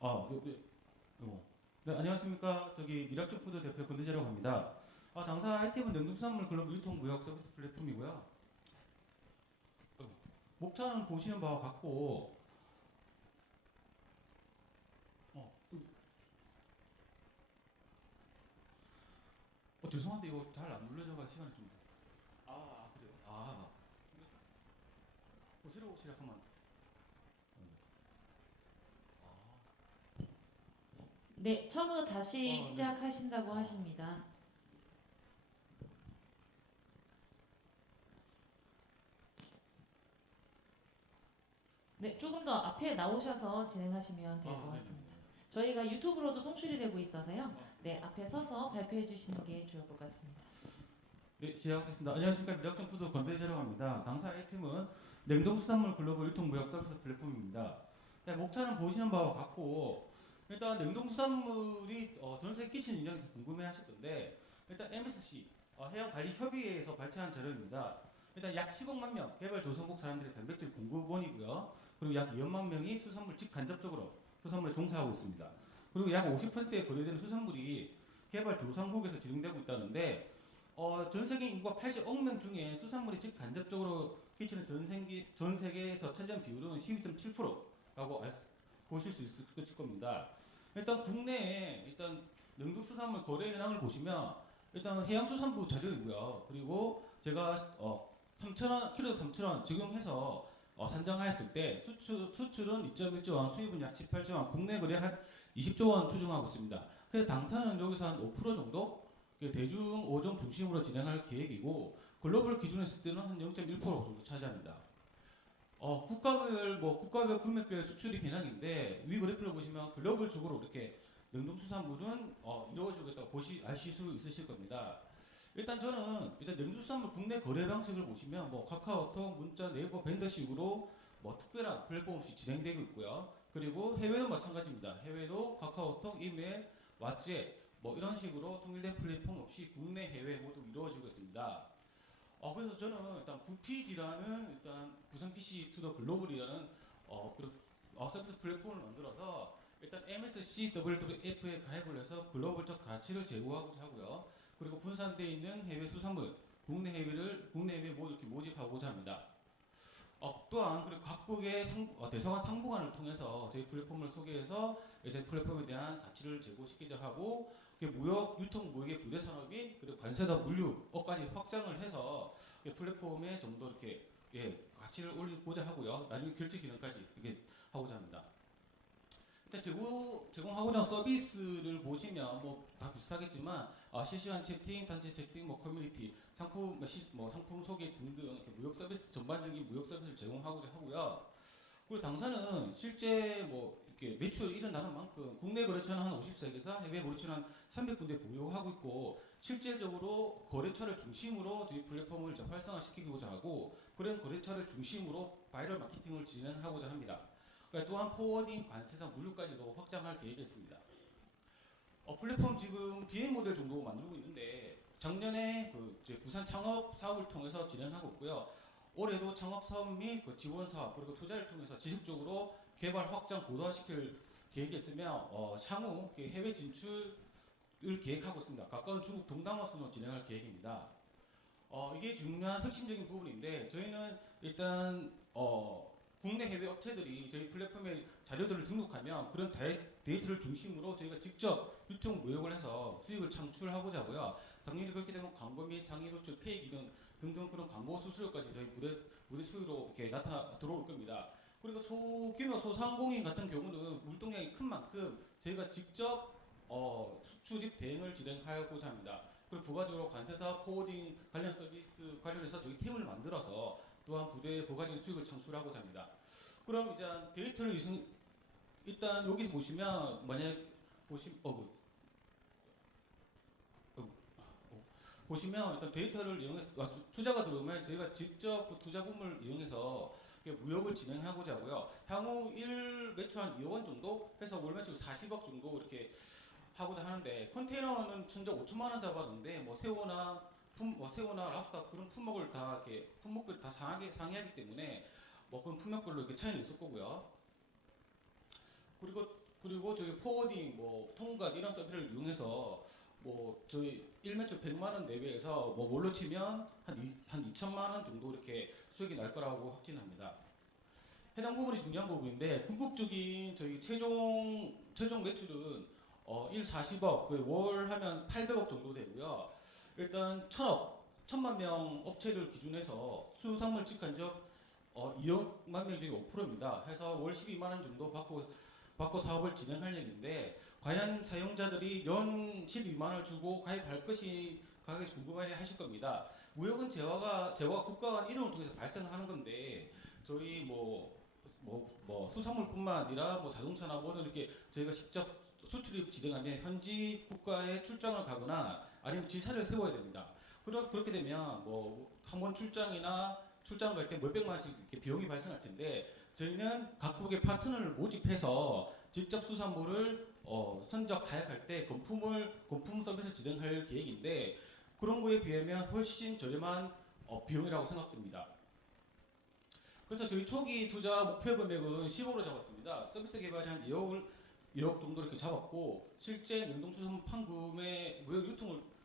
아, 네, 안녕하십니까. 저기 미락정푸드 대표 권대재라고 합니다. 당사 IT은 냉동수산물 글로벌 유통무역 서비스 플랫폼이고요. 목차는 보시는 바와 같고, 어, 죄송한데 이거 잘 안 눌러져가 시간이 좀. 그래요? 새로 시작하면. 네, 처음부터 다시 네. 시작하신다고 아, 하십니다. 네, 조금 더 앞에 나오셔서 진행하시면 될 것 네네. 같습니다. 저희가 유튜브로도 송출이 되고 있어서요. 아, 네, 앞에 서서 발표해 주시는 게 좋을 것 같습니다. 네, 시작하겠습니다. 안녕하십니까. 미락정푸드 권대재라고 합니다. 당사 IT은 냉동수산물 글로벌 유통무역 서비스 플랫폼입니다. 네, 목차는 보시는 바와 같고, 일단 냉동수산물이 전 세계 끼치는 영향이 궁금해 하실 건데, 일단 MSC, 해양관리협의회에서 발췌한 자료입니다. 일단 약 15만 명, 개발도상국 사람들의 단백질 공급원이고요. 그리고 약 2만 명이 수산물 직간접적으로 수산물에 종사하고 있습니다. 그리고 약 50%의 거래되는 수산물이 개발도상국에서 진행되고 있다는데, 전 세계 인구가 80억 명 중에 수산물이 직간접적으로 끼치는 전 세계에서 차지한 비율은 12.7%라고 보실 수 있을 겁니다. 일단 국내에 냉동수산물 거래 현황을 보시면 일단 해양수산부 자료이고요. 그리고 제가 3,000원 키로에 3,000원 적용해서 산정하였을 때 수출은 2.1조 원, 수입은 약 18조 원, 국내 거래 한 20조 원 추정하고 있습니다. 그래서 당사는 여기서 한 5% 정도 대중 5종 중심으로 진행할 계획이고 글로벌 기준으로 했을 때는 한 0.1% 정도 차지합니다. 국가별 금액별 수출이 배당인데 위 그래프를 보시면 글로벌적으로 이렇게 냉동수산물은 이루어지고 있다고 아실 수 있으실 겁니다. 일단 저는 냉동수산물 국내 거래 방식을 보시면 카카오톡, 문자, 네이버, 밴더식으로 특별한 플랫폼 없이 진행되고 있고요. 그리고 해외도 마찬가지입니다. 해외도 카카오톡, 이메일, 왓츠앱 이런 식으로 통일된 플랫폼 없이 국내 해외 모두 이루어지고 있습니다. 그래서 저는 일단 부피지라는 부산 PC 투더 글로벌이라는 서비스 플랫폼을 만들어서 일단 MSC WWF에 가입을 해서 글로벌적 가치를 제고하고자 하고요. 그리고 분산되어 있는 해외 수산물, 국내 해외 모두 이렇게 모집하고자 합니다. 또한 그리고 각국의 대성한 상부관을 통해서 저희 플랫폼을 소개해서 이제 플랫폼에 대한 가치를 제고시키자 하고 유통 무역의 부대 산업이 그리고 관세다 물류업까지 확장을 해서 플랫폼에 좀 더 이렇게 가치를 올리고자 하고요. 나중에 결제 기능까지 이렇게 하고자 합니다. 일단 제공하고자 하는 서비스를 보시면 다 비슷하겠지만 실시간 채팅, 단체 채팅, 커뮤니티, 상품 소개 등등 이렇게 무역 서비스 전반적인 무역 서비스를 제공하고자 하고요. 그리고 당사는 실제 이렇게 매출이 일어나는 만큼 국내 거래처는 한 50세계사, 해외 거래처는 한 300군데 보유하고 있고 실제적으로 거래처를 중심으로 저희 플랫폼을 이제 활성화시키고자 하고 그런 거래처를 중심으로 바이럴 마케팅을 진행하고자 합니다. 또한 포워딩, 관세사, 물류까지도 확장할 계획이 있습니다. 플랫폼 지금 BM 모델 정도 만들고 있는데 작년에 이제 부산 창업 사업을 통해서 진행하고 있고요. 올해도 창업 사업 및 지원 사업 그리고 투자를 통해서 지속적으로 개발 확장 고도화시킬 계획이 있으며 향후 해외 진출을 계획하고 있습니다. 가까운 중국 동남아 순으로 진행할 계획입니다. 이게 중요한 핵심적인 부분인데 저희는 일단 국내 해외 업체들이 저희 플랫폼에 자료들을 등록하면 그런 데이터를 중심으로 저희가 직접 유통 무역을 해서 수익을 창출하고자 하고요. 당연히 그렇게 되면 광고 및 상위 노출, 페이 기능 등등 그런 광고 수수료까지 저희 부대 수익으로 이렇게 들어올 겁니다. 그리고 소규모 소상공인 같은 경우는 물동량이 큰 만큼 저희가 직접 수출입 대행을 진행하고자 합니다. 그리고 부가적으로 관세사 포워딩 관련 서비스 관련해서 저희 팀을 만들어서 또한 부대에 부가적인 수익을 창출하고자 합니다. 그럼 이제 데이터를 일단 여기 보시면 만약 보시 어, 보시면 일단 데이터를 이용해서 투자가 들어오면 저희가 직접 그 투자금을 이용해서 무역을 진행하고자 하고요. 향후 1 매출 한 2억 원 정도 해서 월 매출 40억 정도 이렇게 하고자 하는데 컨테이너는 천적 5천만 원 잡았는데 새우나 랍스터 그런 품목을 다 이렇게 품목별 다 상이하기 때문에 그런 품목별로 이렇게 차이는 있을 거고요. 그리고 그리고 저희 포워딩, 뭐 통관 이런 서비스를 이용해서 뭐 저희 1매출 100만 원 내외에서 뭐 뭘로 치면 한 2천만 원 정도 이렇게 수익이 날 거라고 확진합니다. 해당 부분이 중요한 부분인데 궁극적인 저희 최종 매출은 1 40억, 월 하면 800억 정도 되고요. 일단 1,000만 명 업체를 기준해서 수산물 직간접 2억만 명 중에 5%입니다. 해서 월 12만 원 정도 받고 사업을 진행할 얘기인데 과연 사용자들이 연 12만 원을 주고 가입할 것이 가격이 궁금해 하실 겁니다. 무역은 재화가 국가 간 이동을 통해서 발생하는 건데 저희 수산물뿐만 아니라 뭐 자동차나 뭐든 이렇게 저희가 직접 수출입 진행하면 현지 국가에 출장을 가거나 아니면 지사를 세워야 됩니다. 그렇게 되면 뭐 한 번 출장 갈 때 몇백만 원씩 이렇게 비용이 발생할 텐데 저희는 각국의 파트너를 모집해서 직접 수산물을 선적 가약할 때 건품 서비스 진행할 계획인데 그런 거에 비하면 훨씬 저렴한 비용이라고 생각됩니다. 그래서 저희 초기 투자 목표 금액은 10억으로 잡았습니다. 서비스 개발이 한 2억 정도 이렇게 잡았고 실제 냉동수산물 판금의 무역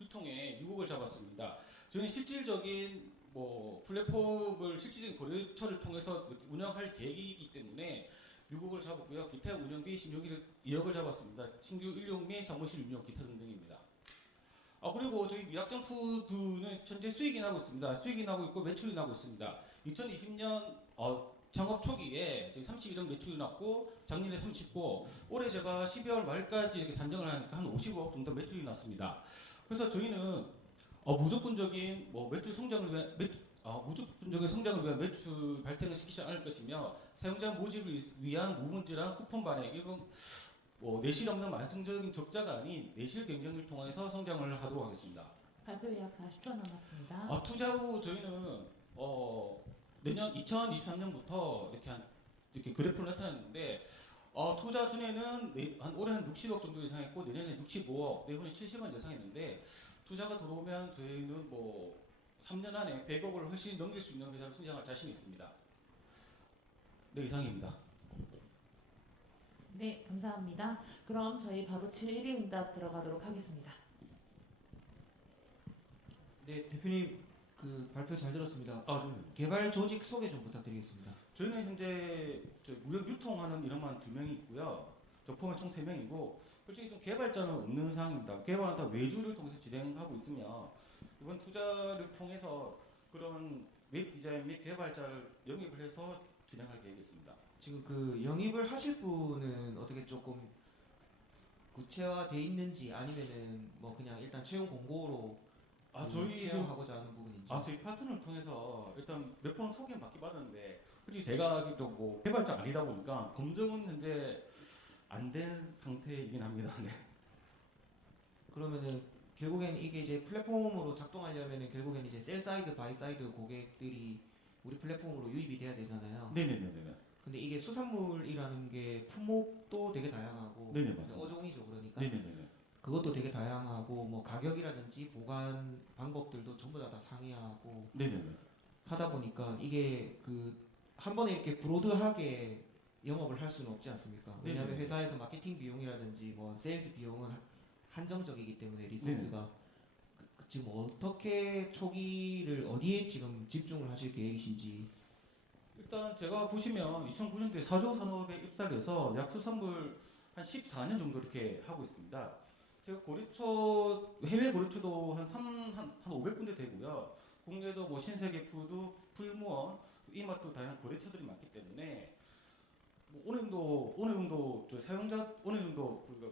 유통에 6억을 잡았습니다. 저희는 실질적인 플랫폼을 실질적인 거래처를 통해서 운영할 계획이기 때문에 6억을 잡았고요. 기타 운영비 2억을 잡았습니다. 신규 인력 및 사무실 운영 기타 등등입니다. 그리고 저희 미락점푸드는 현재 수익이 나고 있습니다. 수익이 나고 있고 매출이 나고 있습니다. 2020년 창업 초기에 저희 31억 매출이 났고 작년에 39억, 올해 제가 12월 말까지 이렇게 산정을 하니까 한 55억 정도 매출이 났습니다. 그래서 저희는 무조건적인 매출 성장을 위한 매출 발생을 시키지 않을 것이며 사용자 모집을 위한 무문제랑 쿠폰 반액 이건 내실 없는 만성적인 적자가 아닌 내실 경쟁을 통해서 성장을 하도록 하겠습니다. 발표 약 40초 남았습니다. 투자 후 저희는 내년 2023년부터 이렇게 그래프를 나타냈는데 투자 전에는 올해 한 60억 정도 예상했고 내년에 65억, 내후년에 70억 예상했는데 투자가 들어오면 저희는 3년 안에 100억을 훨씬 넘길 수 있는 회사로 성장할 자신이 있습니다. 네, 이상입니다. 네, 감사합니다. 그럼 저희 바로 1위 응답 들어가도록 하겠습니다. 네, 대표님 그 발표 잘 들었습니다. 네. 개발 조직 소개 좀 부탁드리겠습니다. 저희는 현재 무역 유통하는 인원만 2명이 있고요. 저 포함해 총 3명이고 솔직히 좀 개발자는 없는 상황입니다. 개발은 다 외주를 통해서 진행하고 있으며 이번 투자를 통해서 그런 웹 디자인 및 개발자를 영입을 해서 진행할 계획이 있습니다. 지금 그 영입을 하실 분은 어떻게 조금 구체화돼 있는지 아니면은 그냥 일단 채용 공고로 저희 채용하고자 하는 부분인지. 저희 파트너를 통해서 일단 몇 번 소개 받기 받았는데 솔직히 제가 알기로 개발자 아니다 보니까 검증은 현재 안 된 상태이긴 합니다. 네. 그러면은 결국엔 이게 이제 플랫폼으로 작동하려면은 결국엔 이제 셀 사이드 바이 사이드 고객들이 우리 플랫폼으로 유입이 돼야 되잖아요. 네네네네. 근데 이게 수산물이라는 게 품목도 되게 다양하고 네네 맞습니다. 어종이죠 그러니까. 네네네. 그것도 되게 다양하고 가격이라든지 보관 방법들도 전부 다 상이하고 네네네. 하다 보니까 이게 한 번에 이렇게 브로드하게 영업을 할 수는 없지 않습니까? 왜냐하면 네네. 회사에서 마케팅 비용이라든지 세일즈 비용은 한정적이기 때문에 리소스가 지금 어떻게 초기를 어디에 지금 집중을 하실 계획이신지. 일단 제가 보시면 2009년도에 4조 산업에 입사를 해서 약수산물 한 14년 정도 이렇게 하고 있습니다. 제가 해외 거래처도 한 500군데 되고요. 국내도 신세계푸드, 풀무원, 이마트 다양한 거래처들이 많기 때문에 어느 정도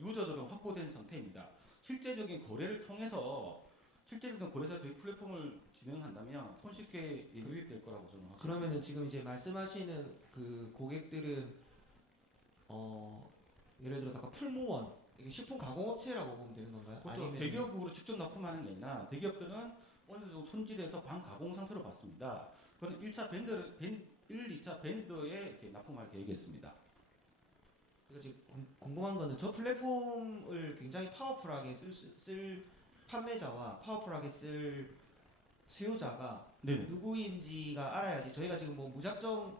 유저들은 확보된 상태입니다. 실제적인 거래사 저희 플랫폼을 진행한다면 손쉽게 유입될 거라고 저는 확신합니다. 그러면은 지금 이제 말씀하시는 그 고객들은 예를 들어서 아까 풀무원 이게 식품 가공업체라고 보면 되는 건가요? 그렇죠. 아니면 대기업으로 직접 납품하는 게 아니라 대기업들은 어느 정도 손질해서 반가공 상태로 받습니다. 그건 1차 벤더, 1, 2차 벤더에 이렇게 납품할 계획이 있습니다. 그러니까 지금 궁금한 거는 저 플랫폼을 굉장히 파워풀하게 쓸 판매자와 파워풀하게 쓸 수요자가 네네. 누구인지가 알아야지 저희가 지금 무작정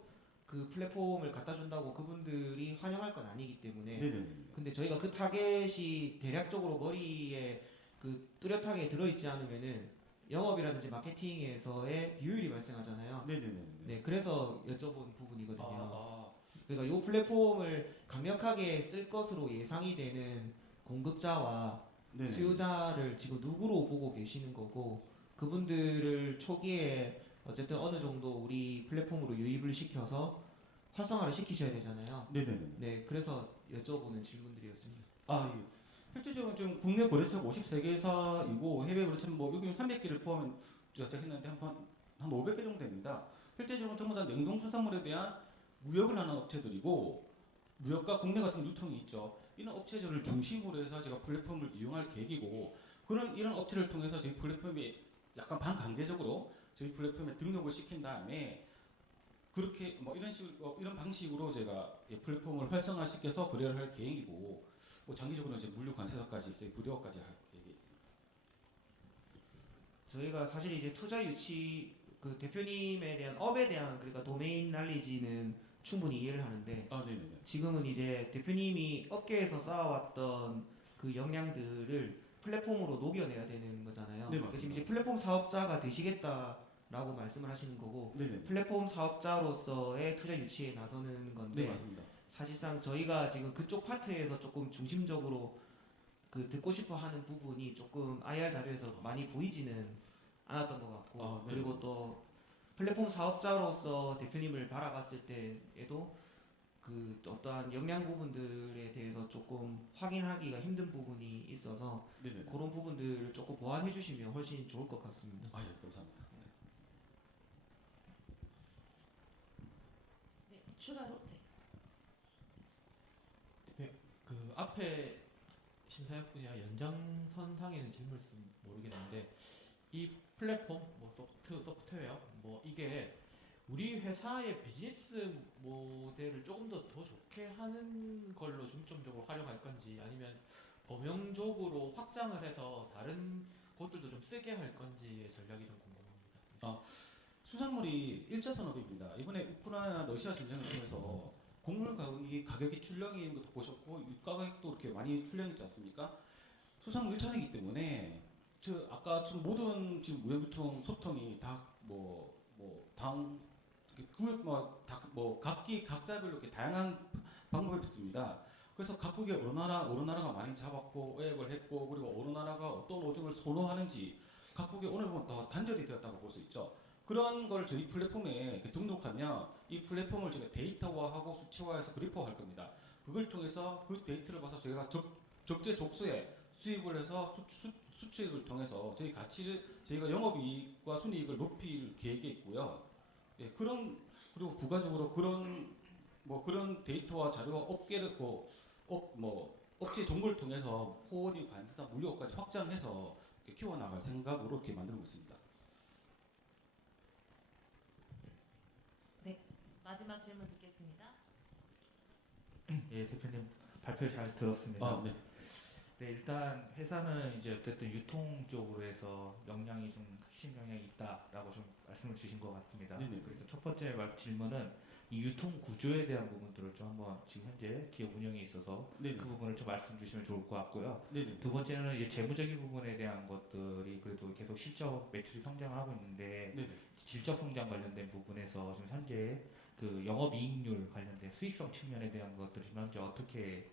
그 플랫폼을 갖다 준다고 그분들이 환영할 건 아니기 때문에 네네. 근데 저희가 그 타겟이 대략적으로 머리에 그 뚜렷하게 들어있지 않으면은 영업이라든지 마케팅에서의 비효율이 발생하잖아요. 네네네. 네, 그래서 여쭤본 부분이거든요. 아, 그러니까 이 플랫폼을 강력하게 쓸 것으로 예상이 되는 공급자와 네네. 수요자를 지금 누구로 보고 계시는 거고 그분들을 초기에 어쨌든 어느 정도 우리 플랫폼으로 유입을 시켜서 활성화를 시키셔야 되잖아요. 네네네. 네, 그래서 여쭤보는 질문들이었습니다. 아, 예. 실제적으로 지금 국내 거래처 53개사이고 해외 거래처는 뭐 여기 300개를 포함한 제가 했는데 한 500개 정도 됩니다. 실제적으로 전부 다 냉동수산물에 대한 무역을 하는 업체들이고 무역과 국내 같은 유통이 있죠. 이런 업체들을 중심으로 해서 제가 플랫폼을 이용할 계획이고 이런 업체를 통해서 저희 플랫폼에 약간 반강제적으로 저희 플랫폼에 등록을 시킨 다음에 그렇게 뭐 이런 식으로 이런 방식으로 제가 플랫폼을 활성화시켜서 거래를 할 계획이고 뭐 장기적으로는 이제 물류 관세사까지 저희 부대업까지 할 계획이 있습니다. 저희가 사실 이제 투자 유치 그 대표님에 대한 업에 대한 그러니까 도메인 날리지는 충분히 이해를 하는데 아, 네네네. 지금은 이제 대표님이 업계에서 쌓아왔던 그 역량들을 플랫폼으로 녹여내야 되는 거잖아요. 네, 그러니까 지금 맞습니다. 이제 플랫폼 사업자가 되시겠다라고 말씀을 하시는 거고 네네. 플랫폼 사업자로서의 투자 유치에 나서는 건데 네, 맞습니다. 사실상 저희가 지금 그쪽 파트에서 조금 중심적으로 그 듣고 싶어 하는 부분이 조금 IR 자료에서 많이 보이지는 않았던 것 같고 아, 네. 그리고 또 플랫폼 사업자로서 대표님을 바라봤을 때에도 그 어떠한 역량 부분들에 대해서 조금 확인하기가 힘든 부분이 있어서 네네. 그런 부분들을 조금 보완해 주시면 훨씬 좋을 것 같습니다. 아, 예, 감사합니다. 네, 추가로. 네. 그 앞에 심사역분이랑 연장선상에는 질문일지 모르겠는데 이 플랫폼 뭐 소프트웨어 뭐 이게 우리 회사의 비즈니스 모델을 조금 더 좋게 하는 걸로 중점적으로 활용할 건지 아니면 범용적으로 확장을 해서 다른 곳들도 좀 쓰게 할 건지의 전략이 좀 궁금합니다. 수산물이 일자 산업입니다. 이번에 우크라이나 러시아 전쟁을 통해서 곡물 가격이 출렁이는 것도 보셨고 유가 가격도 이렇게 많이 출렁이지 않습니까? 수산물 1차적이기 때문에 아까 지금 모든 지금 무역유통 소통이 다뭐당 구역 각자별로 이렇게 다양한 방법이 있습니다. 그래서 각국의 어느 나라가 많이 잡았고 외액을 했고 그리고 어느 나라가 어떤 오종을 선호하는지 각국의 오늘 보면 더 단절이 되었다고 볼 수 있죠. 그런 걸 저희 플랫폼에 이렇게 등록하면 이 플랫폼을 저희가 데이터화하고 수치화해서 그래프화할 겁니다. 그걸 통해서 그 데이터를 봐서 저희가 적재적소에 수입을 해서 수출을 통해서 저희가 영업이익과 순이익을 높일 계획이 있고요. 예, 그리고 부가적으로 그런 데이터와 자료와 업체 정보를 통해서 호언이 관세사 물류까지 확장해서 이렇게 키워나갈 생각으로 이렇게 만들고 있습니다. 네, 마지막 질문 듣겠습니다. 예, 대표님 발표 잘 들었습니다. 아, 네. 네, 일단 회사는 이제 어쨌든 유통 쪽으로 해서 역량이 좀 핵심 역량이 있다라고 좀 말씀을 주신 것 같습니다. 네네. 그래서 첫 번째 질문은 이 유통 구조에 대한 부분들을 좀 한번 지금 현재 기업 운영에 있어서 네네. 그 부분을 좀 말씀 주시면 좋을 것 같고요. 네네. 두 번째는 이제 재무적인 부분에 대한 것들이 그래도 계속 실적 매출이 성장하고 있는데 네네. 질적 성장 관련된 부분에서 지금 현재 그 영업이익률 관련된 수익성 측면에 대한 것들이 지금 현재 어떻게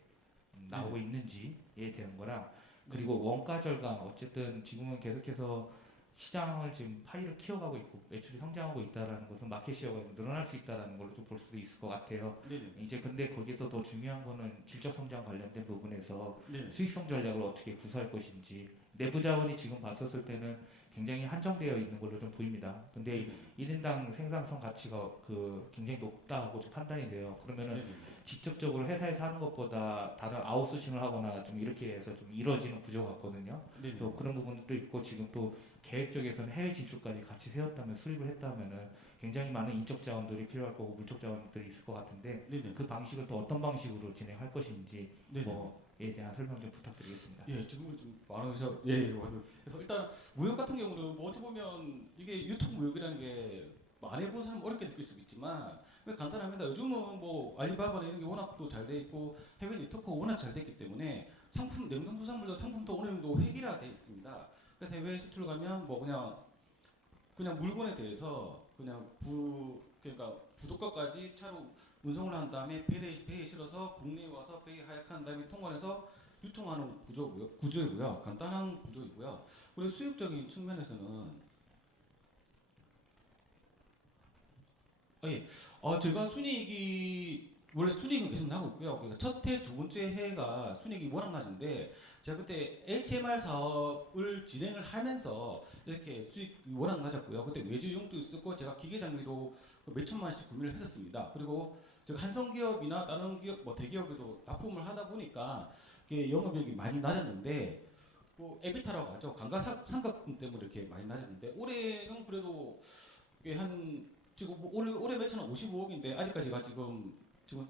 나오고 있는지에 대한 거랑 그리고 원가 절감 어쨌든 지금은 계속해서 시장을 지금 파이를 키워가고 있고 매출이 성장하고 있다라는 것은 마켓시어가 늘어날 수 있다라는 걸로 좀 볼 수도 있을 것 같아요. 네네. 이제 근데 거기서 더 중요한 거는 질적 성장 관련된 부분에서 네네. 수익성 전략을 어떻게 구사할 것인지 내부 자원이 지금 봤었을 때는 굉장히 한정되어 있는 걸로 좀 보입니다. 근데 1인당 생산성 가치가 그 굉장히 높다고 좀 판단이 돼요. 그러면은 네네. 직접적으로 회사에서 하는 것보다 다른 아웃소싱을 하거나 좀 이렇게 해서 좀 이루어지는 구조 같거든요. 네네. 또 그런 부분도 있고 지금 또 계획 쪽에서는 해외 진출까지 같이 세웠다면 수립을 했다면은 굉장히 많은 인적 자원들이 필요할 거고 물적 자원들이 있을 것 같은데 네네. 그 방식을 또 어떤 방식으로 진행할 것인지 네네. 뭐에 대한 설명 좀 부탁드리겠습니다. 예, 질문이 좀 많으셔. 예, 맞아요. 그래서 일단 무역 같은 경우는 뭐 어찌 보면 이게 유통 무역이라는 게 안 해본 사람 어렵게 느낄 수 있지만 간단합니다. 요즘은 뭐 알리바바나 이런 게 워낙 또 잘 돼 있고 해외 네트워크가 워낙 잘 됐기 때문에 상품 냉동수산물도 상품도 어느 정도 획일화돼 있습니다. 그래서 해외 수출 가면 뭐 그냥 물건에 대해서 그러니까 부도가까지 차로 운송을 한 다음에 배에 실어서 국내에 와서 배에 하약한 다음에 통관해서 유통하는 구조이고요. 간단한 구조이고요. 그리고 수익적인 측면에서는 제가 원래 순이익은 계속 나고 있고요. 그러니까 첫 해, 두 번째 해가 순이익이 워낙 낮은데 제가 그때 HMR 사업을 진행을 하면서 이렇게 수익이 워낙 낮았고요. 그때 외주 이용도 있었고 제가 기계 장비도 몇천만 원씩 구매를 했었습니다. 그리고 제가 한성 기업이나 다른 기업, 뭐 대기업에도 납품을 하다 보니까 이게 영업이익이 많이 낮았는데 뭐 에비타라고 하죠. 감가상각금 때문에 이렇게 많이 낮았는데 올해는 그래도 이게 지금 뭐 올해 매출은 55억인데 아직까지가 지금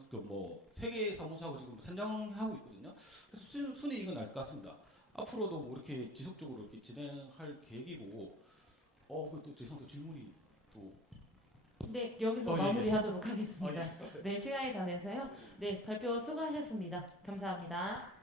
그 세 개 사무소하고 지금 산정하고 있거든요. 그래서 순이익은 날 것 같습니다. 앞으로도 뭐 이렇게 지속적으로 이렇게 진행할 계획이고, 그또 죄송합니다. 질문이 또. 네, 여기서 예. 마무리하도록 하겠습니다. 네, 시간이 다 돼서요. 네, 발표 수고하셨습니다. 감사합니다.